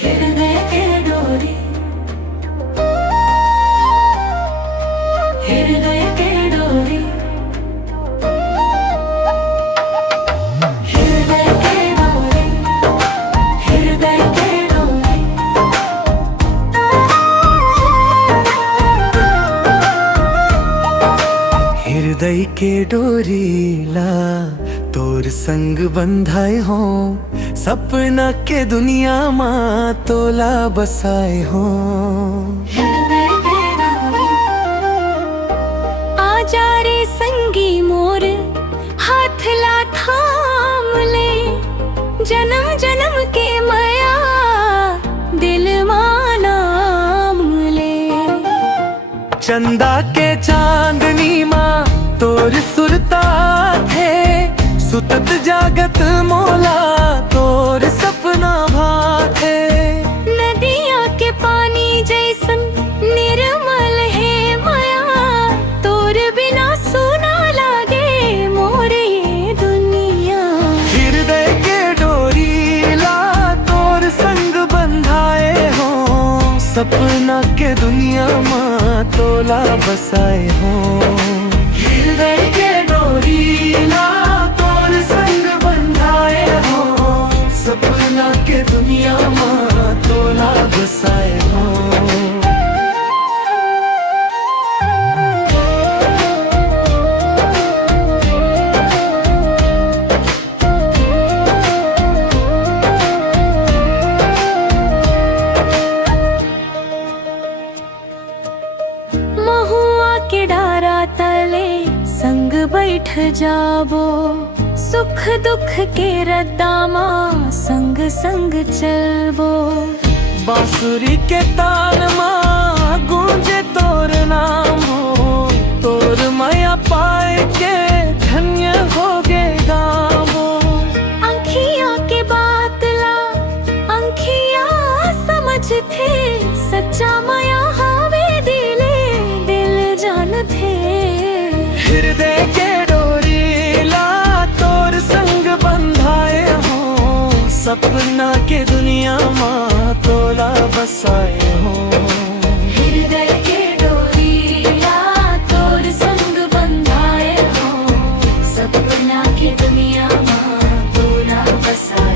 हृदय के डोरी, हृदय के डोरी, हृदय के डोरी, हृदय के डोरी। हृदय के डोरी ला तोर संग बंधाए हो, सपना के दुनिया मा तोला बसाए हो। हृदय के डोरी, आजा रे संगी मोर हाथ ला थाम ले, जन्म जन्म के माया दिल मा नाम ले। चंदा के चांदनी माँ तोर सुरता थे, सुतत जागत मोला तोर सपना भाथे। नदिया के पानी जैसन निर्मल है माया, तोर बिना सुना लागे मोर ये दुनिया। हृदय के डोरी ला तोर संग बंधाए हो, सपना के दुनिया माँ तोला बसाए हो। हृदय के डोरी ला तोर संग बंधाए हो, सपना के दुनिया माँ तोला बसाए हो। महुआ के डारा तले संग बैठ जाबो, सुख दुख के रद्दामा संग संग चलबो। बांसुरी के तान माँ गूंजे तोर नाम हो, तोर माया पाए के धन्य हो गे गावो। अंखिया के बात ला अंखिया समझ थे, सच्चा माया हावे दिले दिल जान थे। हृदय के डोरी ला तोर संग बंधाए हो, सपना के दुनिया माँ तोला बसाए हो। हृदय के डोरी ला तोर संग बंधाए हो, सपना की दुनिया माँ तोला बसा।